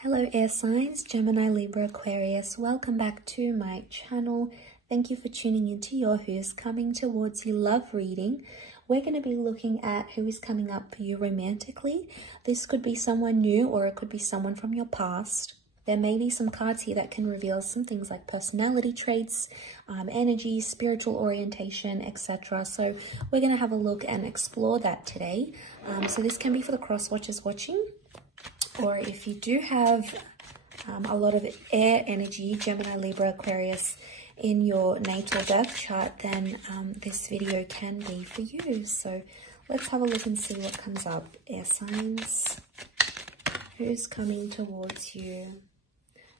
Hello air signs, Gemini, Libra, Aquarius. Welcome back to my channel. Thank you for tuning into your Who's Coming Towards You love reading. We're going to be looking at who is coming up for you romantically. This could be someone new or it could be someone from your past. There may be some cards here that can reveal some things like personality traits, energy, spiritual orientation, etc. So we're going to have a look and explore that today. So this can be for the cross watchers watching. Or if you do have a lot of air energy, Gemini, Libra, Aquarius, in your natal birth chart, then this video can be for you. So let's have a look and see what comes up. Air signs, who's coming towards you?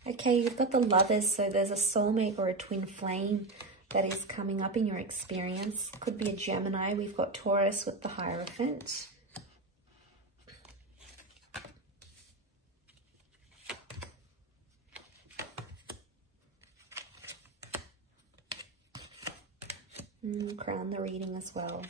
Okay, you've got the Lovers, so there's a soulmate or a twin flame that is coming up in your experience. Could be a Gemini. We've got Taurus with the Hierophant. Crown the reading as well.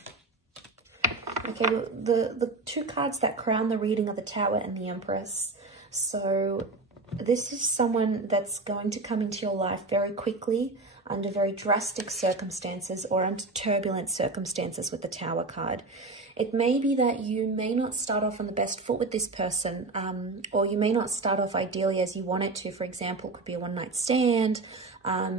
Okay, the two cards that crown the reading are the Tower and the Empress. So this is someone that's going to come into your life very quickly under very drastic circumstances or under turbulent circumstances with the Tower card. It may be that you may not start off on the best foot with this person, or you may not start off ideally as you want it to. For example, it could be a one-night stand.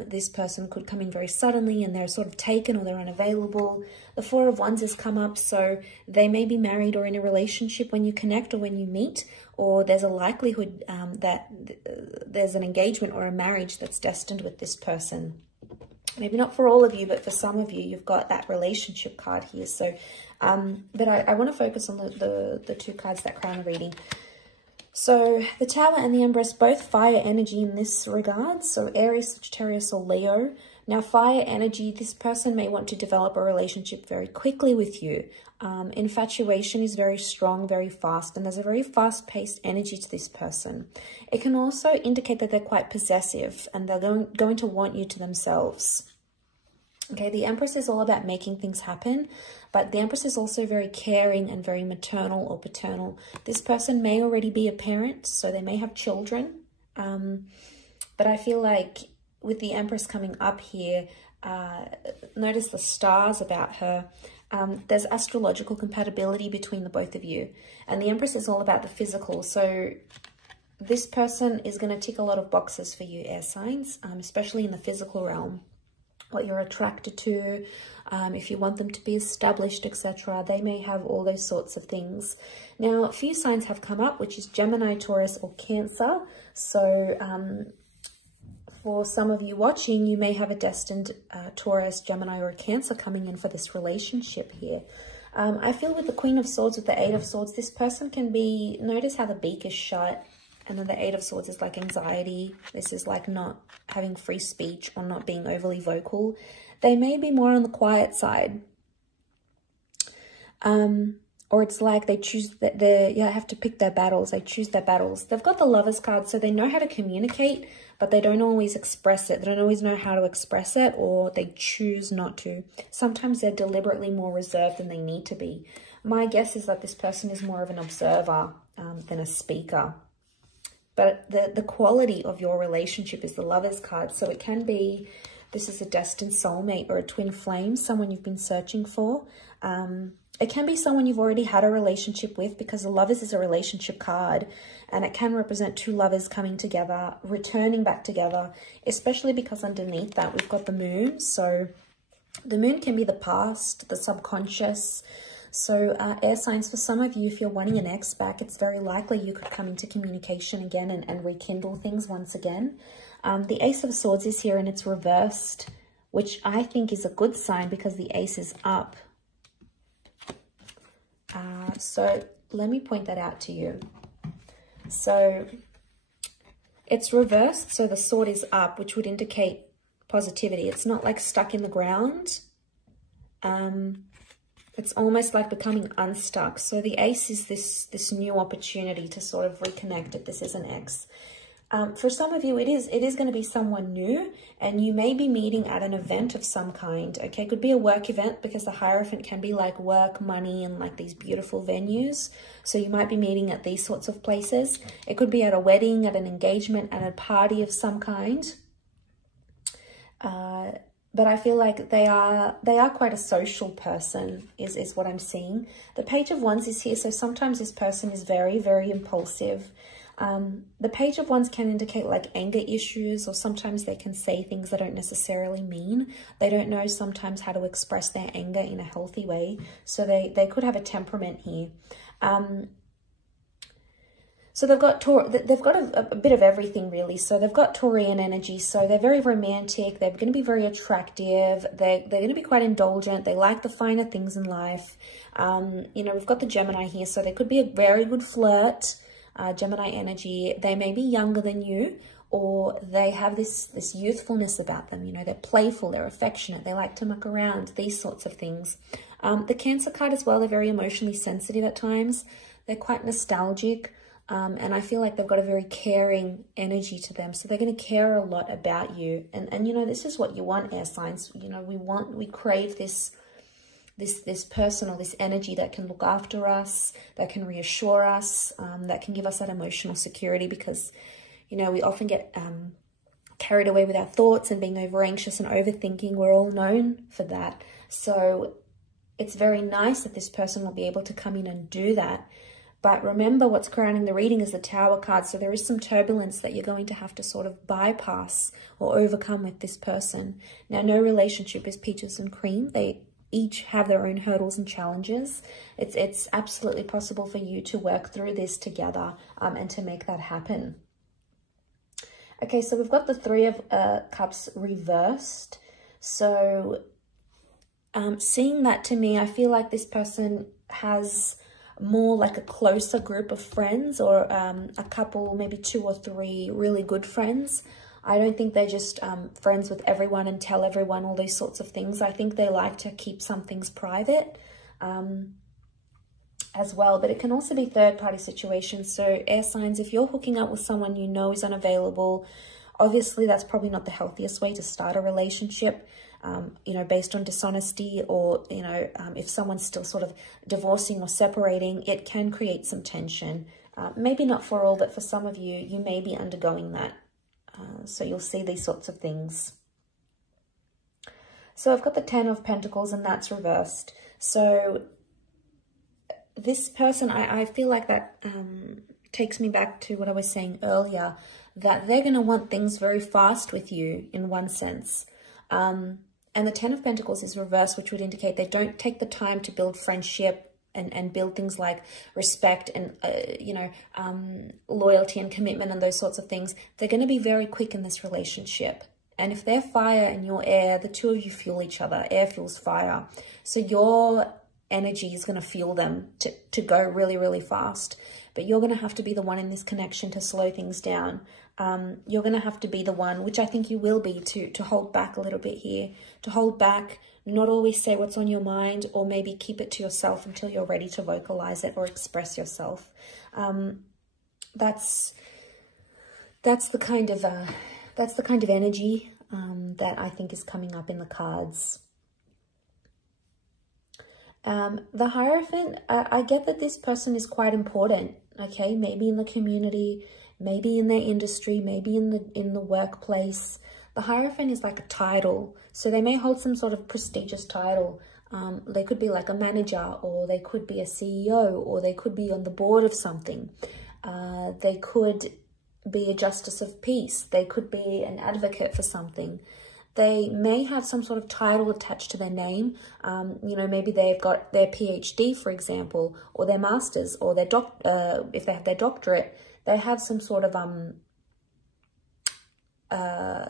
This person could come in very suddenly and they're sort of taken or they're unavailable. The Four of Wands has come up, so they may be married or in a relationship when you connect or when you meet, or there's a likelihood that there's an engagement or a marriage that's destined with this person. Maybe not for all of you, but for some of you, you've got that relationship card here. So, but I want to focus on the two cards that crown the reading. So the Tower and the Empress, both fire energy in this regard. So Aries, Sagittarius, or Leo. Now, fire energy, this person may want to develop a relationship very quickly with you. Infatuation is very strong, very fast, and there's a very fast-paced energy to this person. It can also indicate that they're quite possessive and they're going to want you to themselves. Okay, the Empress is all about making things happen, but the Empress is also very caring and very maternal or paternal. This person may already be a parent, so they may have children. But I feel like with the Empress coming up here, notice the stars about her. There's astrological compatibility between the both of you. And the Empress is all about the physical. So this person is going to tick a lot of boxes for you, air signs, especially in the physical realm. What you're attracted to, if you want them to be established, etc. They may have all those sorts of things. Now, a few signs have come up, which is Gemini, Taurus, or Cancer. So for some of you watching, you may have a destined Taurus, Gemini, or a Cancer coming in for this relationship here. I feel with the Queen of Swords, with the Eight of Swords, this person can be, notice how the beak is shut. And then the Eight of Swords is like anxiety. This is like not having free speech or not being overly vocal. They may be more on the quiet side. Or it's like they choose, you have to pick their battles. They choose their battles. They've got the Lovers card, so they know how to communicate, but they don't always express it. They don't always know how to express it, or they choose not to. Sometimes they're deliberately more reserved than they need to be. My guess is that this person is more of an observer than a speaker. But the quality of your relationship is the Lovers card. So it can be, this is a destined soulmate or a twin flame, someone you've been searching for. It can be someone you've already had a relationship with, because the Lovers is a relationship card. And it can represent two lovers coming together, returning back together, especially because underneath that we've got the Moon. So the Moon can be the past, the subconscious. So air signs, for some of you, if you're wanting an ex back, it's very likely you could come into communication again and rekindle things once again. The Ace of Swords is here and it's reversed, which I think is a good sign because the Ace is up. So let me point that out to you. So it's reversed, so the sword is up, which would indicate positivity. It's not like stuck in the ground. It's almost like becoming unstuck. So the Ace is this new opportunity to sort of reconnect if this is an ex. For some of you, it is going to be someone new, and you may be meeting at an event of some kind, okay? Could be a work event, because the Hierophant can be like work, money, and like these beautiful venues. So you might be meeting at these sorts of places. It could be at a wedding, at an engagement, at a party of some kind. But I feel like they are quite a social person, is what I'm seeing. The Page of Wands is here, so sometimes this person is very, very impulsive. The Page of Wands can indicate like anger issues, or sometimes they can say things they don't necessarily mean. They don't know sometimes how to express their anger in a healthy way. So they could have a temperament here. So they've got a bit of everything really. So they've got Taurian energy. So they're very romantic. They're going to be very attractive. They're going to be quite indulgent. They like the finer things in life. You know, we've got the Gemini here. So they could be a very good flirt. Gemini energy. They may be younger than you, or they have this youthfulness about them. You know, they're playful, they're affectionate, they like to muck around, these sorts of things. The Cancer card as well, they're very emotionally sensitive at times. They're quite nostalgic, and I feel like they've got a very caring energy to them. So they're going to care a lot about you. And you know, this is what you want, air signs. You know, we crave this person or this energy that can look after us, that can reassure us, that can give us that emotional security, because, you know, we often get carried away with our thoughts and being over anxious and overthinking. We're all known for that. So it's very nice that this person will be able to come in and do that. But remember, what's crowning the reading is the Tower card. So there is some turbulence that you're going to have to sort of bypass or overcome with this person. Now, no relationship is peaches and cream. They each have their own hurdles and challenges. It's absolutely possible for you to work through this together and to make that happen. Okay, so we've got the Three of Cups reversed. So seeing that, to me, I feel like this person has more like a closer group of friends, or a couple, maybe 2 or 3 really good friends. I don't think they're just friends with everyone and tell everyone all these sorts of things. I think they like to keep some things private as well. But it can also be third-party situations. So air signs, if you're hooking up with someone you know is unavailable, obviously that's probably not the healthiest way to start a relationship, you know, based on dishonesty, or, you know, if someone's still sort of divorcing or separating, it can create some tension. Maybe not for all, but for some of you, you may be undergoing that. So you'll see these sorts of things. So I've got the Ten of Pentacles, and that's reversed. So this person, I feel like that takes me back to what I was saying earlier, that they're going to want things very fast with you in one sense. And the Ten of Pentacles is reversed, which would indicate they don't take the time to build friendship and build things like respect and, you know, loyalty and commitment and those sorts of things. They're going to be very quick in this relationship. And if they're fire and you're air, the two of you fuel each other. Air fuels fire. So your energy is going to fuel them to go really, really fast. But you're going to have to be the one in this connection to slow things down. You're going to have to be the one, which I think you will be, to hold back a little bit here. To hold back, not always say what's on your mind, or maybe keep it to yourself until you're ready to vocalize it or express yourself. That's the kind of energy that I think is coming up in the cards. The Hierophant, I get that this person is quite important, okay? Maybe in the community, maybe in their industry, maybe in the workplace. The Hierophant is like a title, so they may hold some sort of prestigious title. They could be like a manager, or they could be a CEO, or they could be on the board of something. They could be a justice of peace. They could be an advocate for something. They may have some sort of title attached to their name. You know, maybe they've got their PhD, for example, or their master's, or their if they have their doctorate, they have some sort of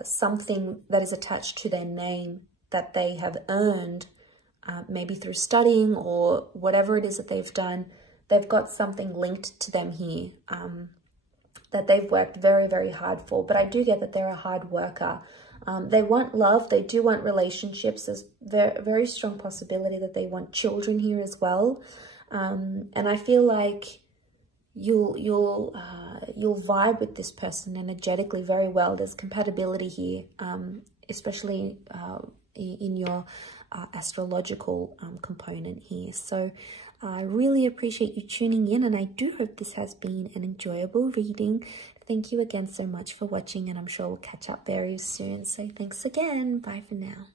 something that is attached to their name that they have earned, maybe through studying or whatever it is that they've done. They've got something linked to them here that they've worked very, very hard for. But I do get that they're a hard worker. They want love. They do want relationships. There's very strong possibility that they want children here as well. And I feel like you'll vibe with this person energetically very well. There's compatibility here, especially in your astrological component here. So I really appreciate you tuning in, and I do hope this has been an enjoyable reading. Thank you again so much for watching, and I'm sure we'll catch up very soon. So thanks again. Bye for now.